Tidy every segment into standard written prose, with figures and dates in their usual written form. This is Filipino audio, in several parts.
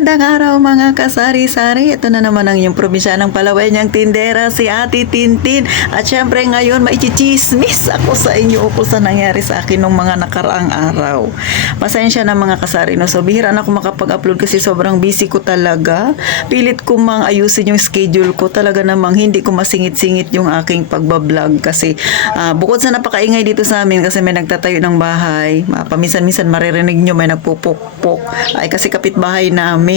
magandang araw mga kasari-sari. Ito na naman ang iyong probinsyanang Palawenyang tindera, si Ate Tintin. At syempre ngayon maichismis ako sa inyo kung sa nangyari sa akin nung mga nakaraang araw. Pasensya na mga kasari, no? So bihira na ako makapag-upload kasi sobrang busy ko talaga. Pilit ko mang ayusin yung schedule ko. Talaga namang hindi ko masingit-singit yung aking pagbablog kasi bukod sa napakaingay dito sa amin kasi may nagtatayo ng bahay, paminsan-minsan maririnig nyo may nagpupukpok. Ay kasi kapitbahay namin.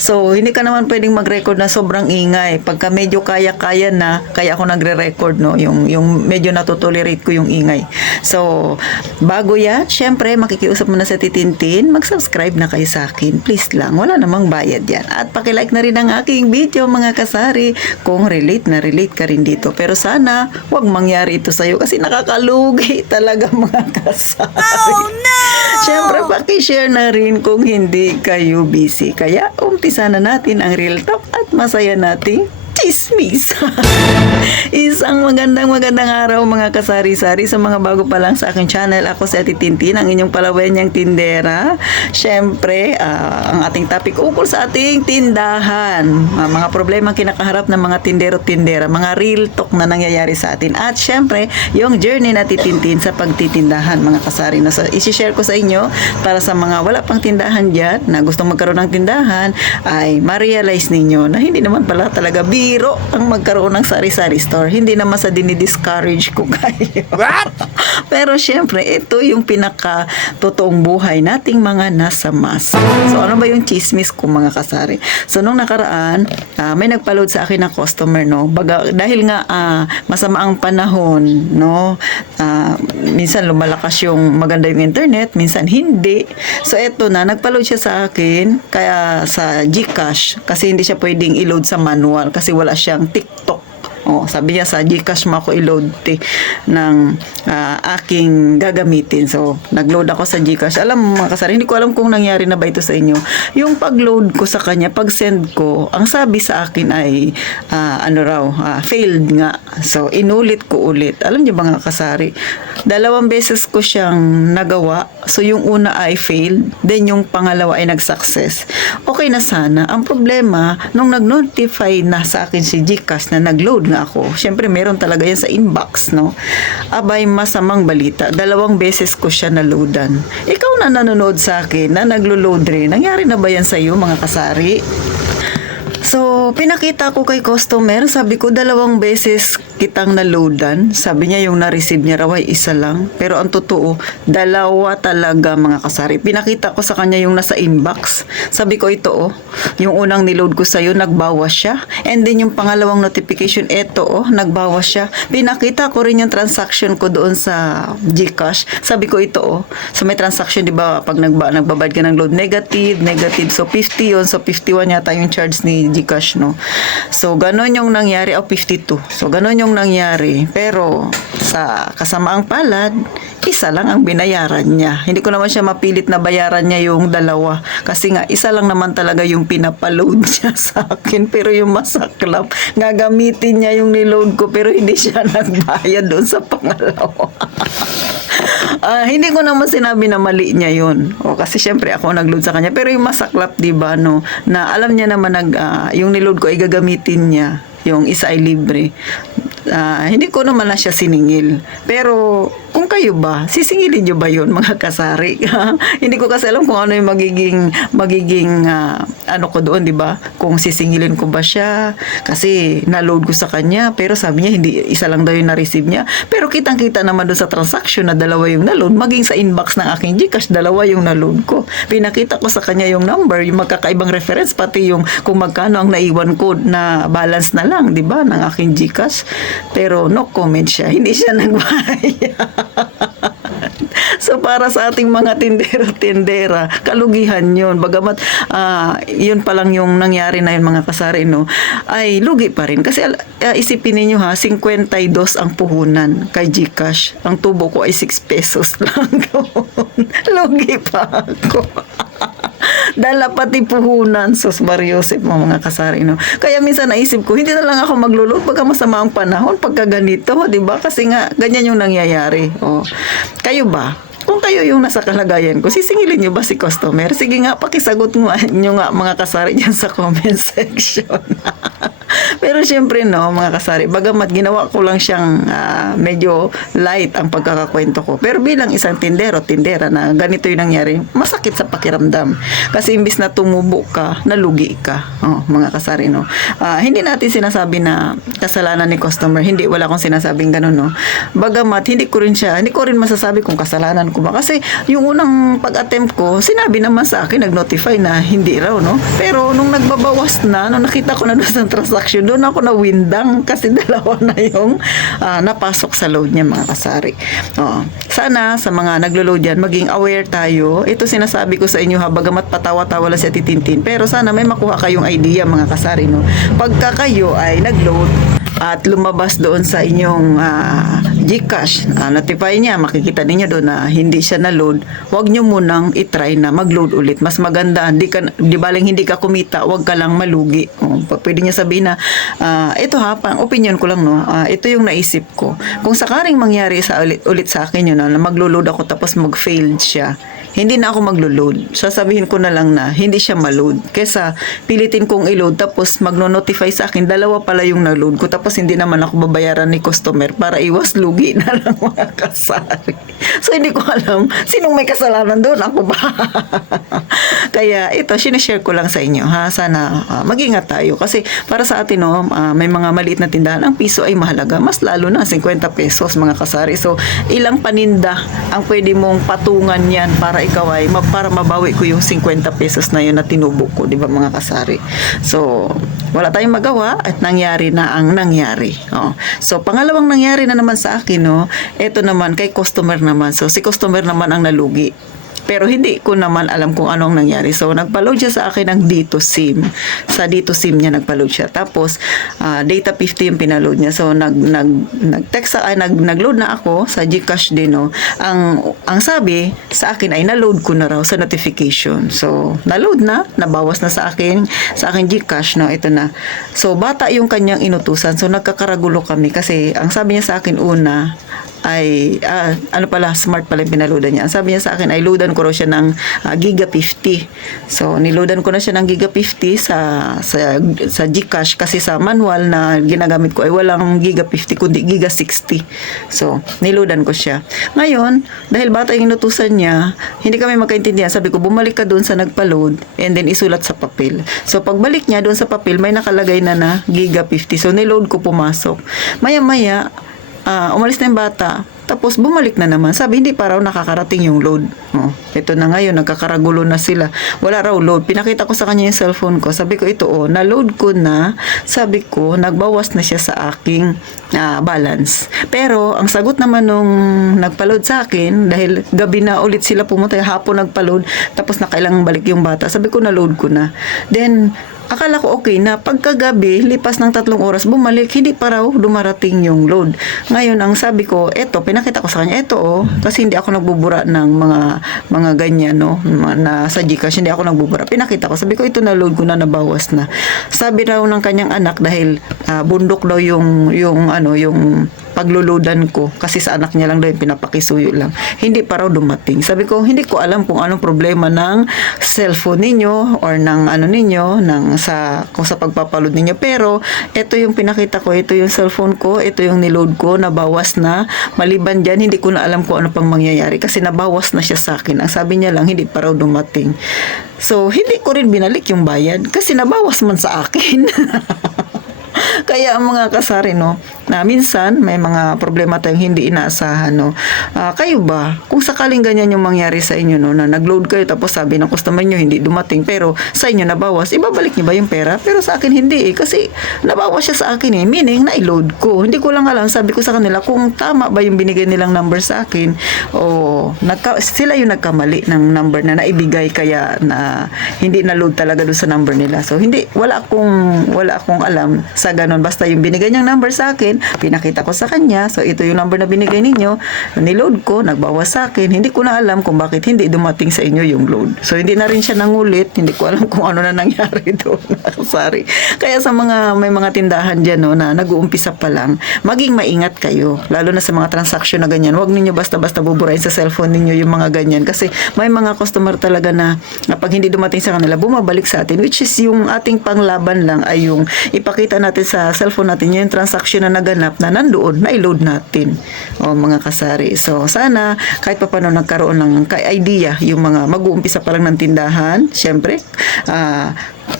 So, hindi ka naman pwedeng mag-record na sobrang ingay. Pagka medyo kaya-kaya na, kaya ako nagre-record, no? Yung medyo natutolerate ko yung ingay. So, bago yan, syempre, makikiusap mo na sa Titintin, mag-subscribe na kayo sa akin. Please lang, wala namang bayad yan. At pakilike na rin ang aking video, mga kasari, kung relate na relate ka rin dito. Pero sana, wag mangyari ito sa'yo kasi nakakalugi talaga, mga kasari. Oh, no! Syempre, pakishare na rin kung hindi kayo busy. Kaya, umpisa na natin ang real talk at masaya nating chismis. Isang magandang araw mga kasari-sari. Sa mga bago pa lang sa aking channel, ako si Ate Tintin, ang inyong Palawenyang tindera. Syempre, ang ating topic ukol sa ating tindahan. Mga problema kinakaharap ng mga tindero-tindera, mga real talk na nangyayari sa atin. At syempre, yung journey na Titintin sa pagtitindahan, mga kasari. So, isi-share ko sa inyo para sa mga wala pang tindahan dyan na gustong magkaroon ng tindahan, ay ma-realize ninyo na hindi naman pala talaga biro ang magkaroon ng sari-sari store. Hindi naman sa dinidiscourage ko kayo. What? Pero syempre, ito yung pinaka totoong buhay nating mga nasa masa. So, ano ba yung chismis ko mga kasari? So, nung nakaraan, may nagpa-load sa akin na customer, no? Dahil nga masama ang panahon, no? Minsan lumalakas yung maganda yung internet, minsan hindi. So, eto na, nagpa-load siya sa akin, kaya sa GCash, kasi hindi siya pwedeng i-load sa manual, kasi wala siyang TikTok. Sabi niya sa GCash mo ako i-load ng aking gagamitin. So, nag-load ako sa GCash. Alam mo mga kasari, hindi ko alam kung nangyari na ba ito sa inyo. Yung pag-load ko sa kanya, pag-send ko, ang sabi sa akin ay, failed nga. So, inulit ko ulit. Alam niyo ba mga kasari, 2 beses ko siyang nagawa. So, yung una ay failed. Then, yung pangalawa ay nag-success. Okay na sana. Ang problema, nung nag-notify na sa akin si GCash na nag-load nga ako, syempre meron talaga yan sa inbox, no? Abay, masamang balita. 2 beses ko siya na-loadan. Ikaw na nanonood sa akin na naglo-load rin. Nangyari na ba yan sa iyo, mga kasari? So, pinakita ko kay customer, sabi ko 2 beses kitang na-loadan. Sabi niya yung na-receive niya raw ay 1 lang. Pero ang totoo, 2 talaga mga kasari. Pinakita ko sa kanya yung nasa inbox. Sabi ko ito yung unang niload ko sa'yo, nagbawas siya. And then yung pangalawang notification, ito nagbawas siya. Pinakita ko rin yung transaction ko doon sa GCash. Sabi ko ito so may transaction, di ba, pag nagbabayad ka ng load, negative. So 50 yun. So 51 yata yung charge ni GCash, no? So ganon yung nangyari, 52. So ganon yung nangyari. Pero sa kasamaang palad, 1 lang ang binayaran niya. Hindi ko naman siya mapilit na bayaran niya yung 2. Kasi nga, 1 lang naman talaga yung pinapaload niya sa akin. Pero yung masaklap, gagamitin niya yung niload ko pero hindi siya nagbayad doon sa pangalawa. Hindi ko naman sinabi na mali niya yun. Kasi syempre ako nag-load sa kanya. Pero yung masaklap, diba, no? Na alam niya naman yung niload ko ay gagamitin niya. Yung isa ay libre. Hindi ko naman na siya siningil. Pero kung kayo ba, sisingilin nyo ba yun, mga kasari? Hindi ko kasi alam kung ano yung magiging ano ko doon, di ba? Kung sisingilin ko ba siya, kasi na-load ko sa kanya, pero sabi niya, hindi 1 lang daw yung na-receive niya. Pero kitang-kita naman doon sa transaction na 2 yung na-load, maging sa inbox ng aking GCash, 2 yung na-load ko. Pinakita ko sa kanya yung number, yung magkakaibang reference, pati yung kung magkano ang naiwan ko na balance na lang, di ba, ng aking GCash. Pero no comment siya, hindi siya nagbayad. So para sa ating mga tindero-tindera, kalugihan yun. Bagamat yun pa lang yung nangyari na yun, mga kasari, no, ay lugi pa rin. Kasi isipin ninyo 52 ang puhunan kay GCash. Ang tubo ko ay 6 pesos lang doon. Lugi pa ako. Dala pati puhunan, sus Mariosep, mga kasari, no. Kaya minsan naisip ko, hindi na lang ako maglulod pagka masama ang panahon, pagka ganito, di ba? Kasi nga, ganyan yung nangyayari. Kayo ba? kung kayo yung nasa kalagayan ko, sisingilin nyo ba si customer? Sige nga, pakisagot nyo nga mga kasari dyan sa comment section. Pero syempre no, mga kasari, bagamat ginawa ko lang siyang medyo light ang pagkakakwento ko. Pero bilang isang tindera na ganito yung nangyari, masakit sa pakiramdam. Kasi imbis na tumubo ka, nalugi ka. Oh, mga kasari no. Hindi natin sinasabi na kasalanan ni customer. Hindi, wala akong sinasabing ganun no. Bagamat hindi ko rin masasabi kung kasalanan ko ba. Kasi yung unang pag-attempt ko, sinabi naman sa akin, nag-notify na hindi raw no. Pero nung nagbabawas na, nung nakita ko na doon sa transaction, doon ako nawindang kasi dalawa na yung napasok sa load niya, mga kasari. Sana sa mga naglo-load yan, maging aware tayo. Ito sinasabi ko sa inyo ha, bagamat patawa-tawa lang si Ate Tintin, pero sana may makuha kayong idea, mga kasari no. Pagka kayo ay nag-load at lumabas doon sa inyong GCash, notify niya, makikita ninyo doon na hindi siya na-load, huwag nyo munang itry na mag-load ulit. Mas maganda, di baling hindi ka kumita, huwag ka lang malugi. Pwede niya sabihin na, ito ha, pang opinion ko lang no, ito yung naisip ko. Kung sakaring mangyari ulit sa akin yun, na maglo-load ako tapos mag-failed siya, hindi na ako maglo-load. Sasabihin ko na lang na hindi siya ma-load. Kesa pilitin kong i-load tapos magno-notify sa akin, dalawa pala yung na-load ko tapos hindi naman ako babayaran ni customer para iwas lugi na lang, mga kasari. So hindi ko alam sinong may kasalanan doon, ako ba? Kaya ito, sinishare ko lang sa inyo ha. Sana mag-ingat tayo kasi para sa atin no, may mga maliit na tindahan, ang piso ay mahalaga. Mas lalo na 50 pesos, mga kasari. So ilang paninda ang pwede mong patungan yan para ikaw ay para mabawi ko yung 50 pesos na yun na tinubo ko, di ba, mga kasari? So wala tayong magawa at nangyari na ang nangyari. So pangalawang nangyari na naman sa akin no, eto naman kay customer naman. So si customer naman ang nalugi. Pero hindi ko naman alam kung anong nangyari. So, nagpa-load siya sa akin ng Dito SIM. Sa Dito SIM niya nagpa-load siya. Tapos, data 50 yung pinaload niya. So, nag-text nag-load na ako sa GCash din, no. Ang sabi sa akin ay na-load ko na raw sa notification. So, na-load na, nabawas na sa akin GCash, no. Ito na. So, bata yung kanyang inutusan. So, nagkakaragulo kami kasi ang sabi niya sa akin una ay smart pala yung pinaloadan niya. Ang sabi niya sa akin ay loadan ko raw siya ng Giga 50. So niloadan ko na siya ng Giga 50 sa GCash kasi sa manual na ginagamit ko ay walang Giga 50 kundi Giga 60. So niloadan ko siya. Ngayon, dahil bata yung inutusan niya, hindi kami magkaintindihan. Sabi ko, bumalik ka doon sa nagpa-load and then isulat sa papel. So pagbalik niya doon sa papel, may nakalagay na Giga 50. So niload ko, pumasok. Maya-maya umalis na yung bata. Tapos bumalik na naman. Sabi, hindi pa raw nakakarating yung load. Ito na ngayon, nagkakaragulo na sila. Wala raw load. Pinakita ko sa kanya yung cellphone ko. Sabi ko, ito na-load ko na. Sabi ko, nagbawas na siya sa aking balance. Pero, ang sagot naman nung nagpa-load sa akin, dahil gabi na ulit sila pumunta, hapon nagpa-load, tapos nakailangang balik yung bata. Sabi ko, na-load ko na. Then, akala ko okay na. Pagkagabi, lipas ng 3 oras, bumalik, hindi pa raw dumarating yung load. Ngayon, ang sabi ko, pinakita ko sa kanya, kasi hindi ako nagbubura ng mga ganyan, no, na sa GCash, hindi ako nagbubura. Pinakita ko, sabi ko, ito na load ko na, nabawas na. Sabi raw ng kanyang anak, dahil bundok daw yung pagluludan ko, kasi sa anak niya lang daw yung pinapakisuyo lang. Hindi pa raw dumating. Sabi ko, hindi ko alam kung anong problema ng cellphone ninyo or ng ninyo, kung sa pagpapaload ninyo. Pero, ito yung pinakita ko, ito yung cellphone ko, ito yung niload ko, nabawas na. Maliban dyan, hindi ko na alam kung ano pang mangyayari kasi nabawas na siya sa akin. Ang sabi niya lang, hindi pa raw dumating. So, hindi ko rin binalik yung bayad kasi nabawas man sa akin. Kaya ang mga kasari, no, na minsan may mga problema tayong hindi inaasahan, no. Kayo ba, kung sakaling ganyan yung mangyari sa inyo, no, na nag-load kayo tapos sabi ng customer nyo hindi dumating pero sa inyo nabawas, ibabalik nyo ba yung pera? Pero sa akin hindi kasi nabawas siya sa akin meaning na-load ko. Hindi ko lang alam, sabi ko sa kanila kung tama ba yung binigay nilang number sa akin o sila yung nagkamali ng number na naibigay kaya na hindi na-load talaga doon sa number nila. So wala akong alam sa ganun ganon. Basta yung binigay niyang number sa akin, pinakita ko sa kanya. So, ito yung number na binigay ninyo. Niload ko, nagbawas sa akin. Hindi ko na alam kung bakit hindi dumating sa inyo yung load. So, hindi na rin siya nangulit. Hindi ko alam kung ano na nangyari doon. Sorry. Kaya sa may mga tindahan dyan, no, na nag-uumpisa pa lang, maging maingat kayo. Lalo na sa mga transaction na ganyan. Huwag ninyo basta-basta buburahin sa cellphone ninyo yung mga ganyan. Kasi may mga customer talaga na pag hindi dumating sa kanila, bumabalik sa atin. Which is yung ating panglaban lang ay yung ipakita natin sa cellphone natin yung transaction na naganap na nandoon, na i-load natin. O mga kasari. So sana kahit pa paano nagkaroon ng idea yung mga mag-uumpisa pa lang ng tindahan. Siyempre,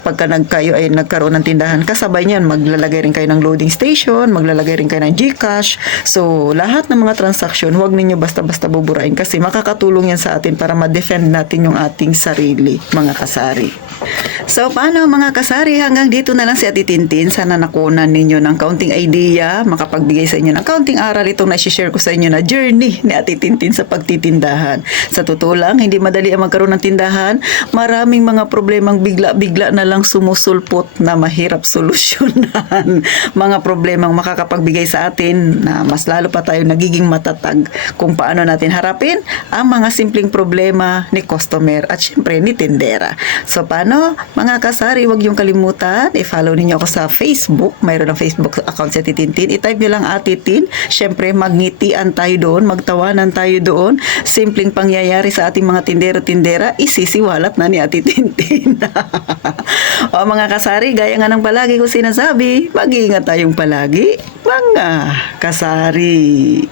pagka kayo ay nagkaroon ng tindahan, kasabay niyan maglalagay rin kayo ng loading station, maglalagay rin kayo ng GCash. So lahat ng mga transaction, huwag ninyo basta-basta buburain kasi makakatulong yan sa atin para ma-defend natin yung ating sarili, mga kasari. So paano mga kasari, hanggang dito na lang si Ate Tintin. Sana nakunan ninyo ng kaunting idea, makapagbigay sa inyo ng kaunting aral itong na-share ko sa inyo na journey ni Ate Tintin sa pagtitindahan. Sa totoo lang, hindi madali ang magkaroon ng tindahan. Maraming mga problemang bigla na lang sumusulpot na mahirap solusyonan. Mga problemang makakapagbigay sa atin na mas lalo pa tayo nagiging matatag kung paano natin harapin ang mga simpleng problema ni customer at syempre ni tindera. So paano? Mga kasari, huwag yung kalimutan, i-follow ninyo ako sa Facebook. Mayroon ng Facebook account si Ate Tintin. I-type nyo lang Ate Tin. Syempre, magngitian tayo doon, magtawanan tayo doon. Simpleng pangyayari sa ating mga tindero-tindera, isisiwalat na ni Ate Tintin. O mga kasari, gaya nga ng palagi ko sinasabi, mag-iingat tayong palagi, mga kasari.